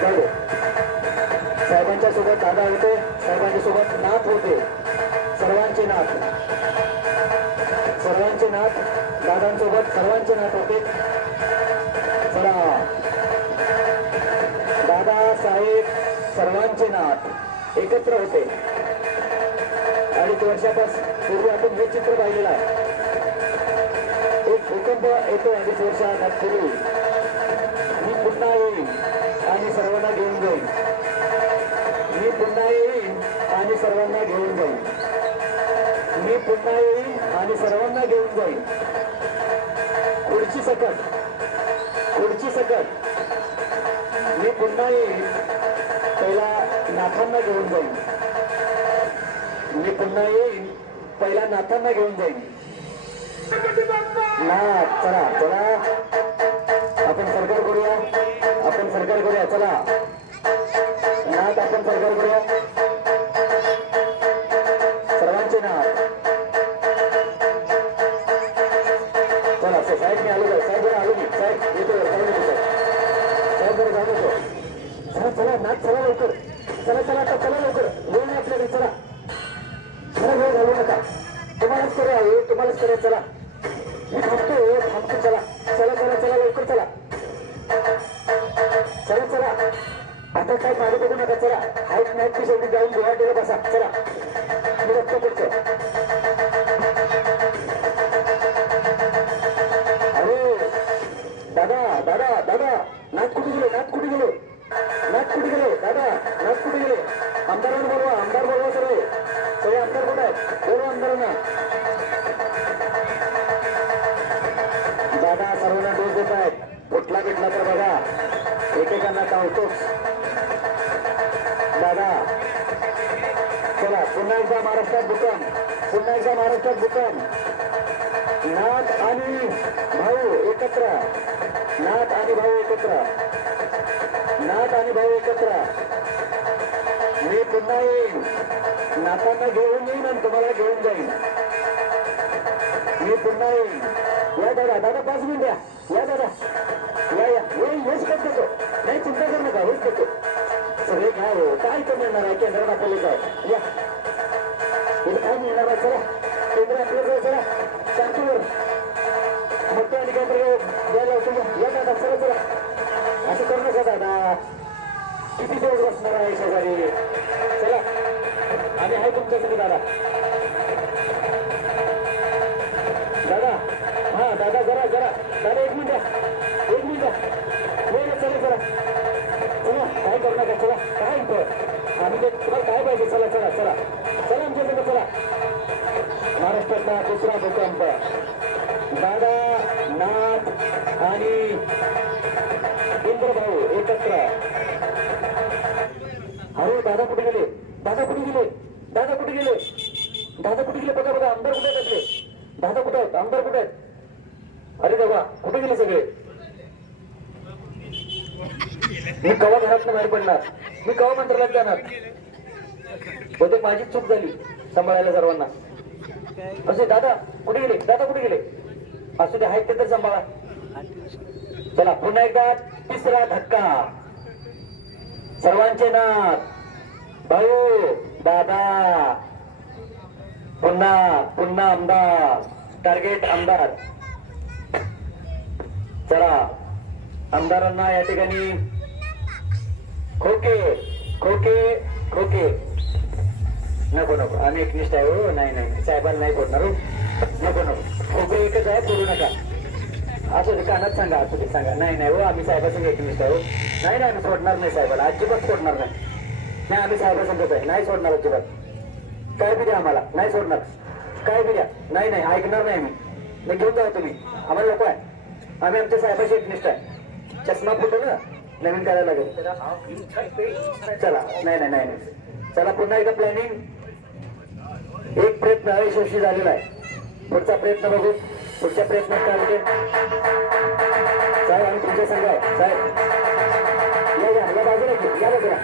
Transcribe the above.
जाऊ. दे. साहेबांच्या सोबत दादा होते. साहेबांच्या सोबत नाथ होते. सर्वांचे नाथ. सर्वांचे नाथ. दादांसोबत सर्वांचे नाथ होते. चला. दादा साहेब सर्वांचे नाथ. एकत्र होते. अडीच वर्षापासून पूर्वी आपण हे चित्र पाहिलेलं आहे. एक भूकंप येतो अडीच वर्षापूर्वी पुन्हा येईन आणि सर्वांना घेऊन जाईन. मी पुन्हा येईन आणि सर्वांना घेऊन जाईन. मी पुन्हा येईन आणि सर्वांना घेऊन जाईन. खुर्ची सकट खुर्ची सकट. मी पुन्हा येईन पहिला नाथांना घेऊन जाईन. मी पुन्हा येईन पहिला नाथांना घेऊन जाईन. ना चला चला. चला. नाथ आपण सरकार करूया सर्वांचे नाथ चला साहेब मी आलो साहेब बरं आलो मी साहेब येतो साहेब साहेब बरं जाऊ नको. चला चला नाथ चला लवकर. चला चला आता चला लवकर. वेळ नाही आपल्याकडे चला. खरं वेळ घालू नका. तुम्हालाच करूया हे तुम्हालाच करूया चला. मी थांबतो थांबतो चला. चला चला चला लवकर चला. आता मागे बघू नका चला. हाईट मॅचची शेवटी जाऊन गुवाहाटीला बसा. चला. मी बघतो पुढचं अरे दादा दादा दादा. नाच कुठे गेले? नाच कुठे गेले? नाच कुठे गेले? दादा नाच कुठे गेले? आमदारांना बोलवा आमदार बोलवा सगळे. सगळे आमदार कुठे आहेत? बोलवा आमदारांना दादा सर्वांना डोस देत आहेत. कुठला भेटला तर बघा. एकेकांना चावतोच दादा चला पुन्हा एकदा महाराष्ट्रात दुकान पुन्हा एकदा महाराष्ट्रात दुकान नाथ आणि भाऊ एकत्र नाथ आणि भाऊ एकत्र नाथ आणि भाऊ एकत्र. मी पुन्हा येईन. नाथांना घेऊन येईन आणि तुम्हाला घेऊन जाईन. मी पुन्हा येईन या दादा दादा पाच मिनिट या. या दादा. या या. येईल हेच करतो नाही चिंता करू नका हेच करतो. सगळे काय हो? काय कमी येणार आहे? केंद्रात आपल्याला काय या. हे काय मिळणार आहे? चला. केंद्र आपल्याकडे चला. शांतीवर. मग आणि काहीतरी द्यायला होतो या दादा चला चला. असं करू नका दादा. किती दिवस बसणार आहे शेजारी? चला. आम्ही आहे तुमच्यासाठी दादा दादा. दुसरा भूकंप. दादा नाथ आणि इंद्रभाऊ एकत्र. अरे दादा कुठे गेले? दादा कुठे गेले? दादा कुठे गेले? दादा कुठे गेले? बघा बघा आमदार कुठे आहेत दादा कुठे आहेत? आमदार कुठे आहेत? अरे बाबा कुठे गेले सगळे? मी कवा घरात बाहेर पडणार? मी कवा मंत्रालयात जाणार? बहुतेक माझी चूक झाली सांभाळायला सर्वांना. असे दादा कुठे गेले? दादा कुठे गेले? असू दे आहेत ते तर सांभाळा. चला पुन्हा एकदा तिसरा धक्का. सर्वांचे नाथ भाऊ दादा. पुन्हा पुन्हा आमदार. टार्गेट आमदार. चला आमदारांना या ठिकाणी खोके खोके खोके. नको नको. आम्ही एकनिष्ठ आहे हो. नाही नाही साहेबांना नाही बोलणार हो. नको नको. खोके एकच आहे करू नका. असं कानात सांगा असू दे सांगा. नाही नाही हो. आम्ही साहेबासंग एकनिष्ठ आहे हो. नाही नाही आम्ही सोडणार नाही साहेबाला. अजिबात सोडणार नाही. नाही आम्ही साहेबासंगच आहे. नाही सोडणार अजिबात. काय बी द्या आम्हाला. नाही सोडणार. काय बी द्या. नाही नाही ऐकणार नाही आम्ही. नाही घेऊन जाऊ तुम्ही. आम्हाला नको आहे. आम्ही आमच्या साहेबाशी एकनिष्ठ आहे. चष्मा फुटो ना? नवीन करायला लागेल. चला. नाही नाही नाही नाही. चला पुन्हा एकदा प्लॅनिंग एक प्रयत्न अयशस्वी झालेला आहे. पुढचा प्रयत्न बघू. पुढच्या प्रयत्नात काय होते? साहेब आम्ही तुमच्या सांगा साहेब. या बाजूला या बाजूला.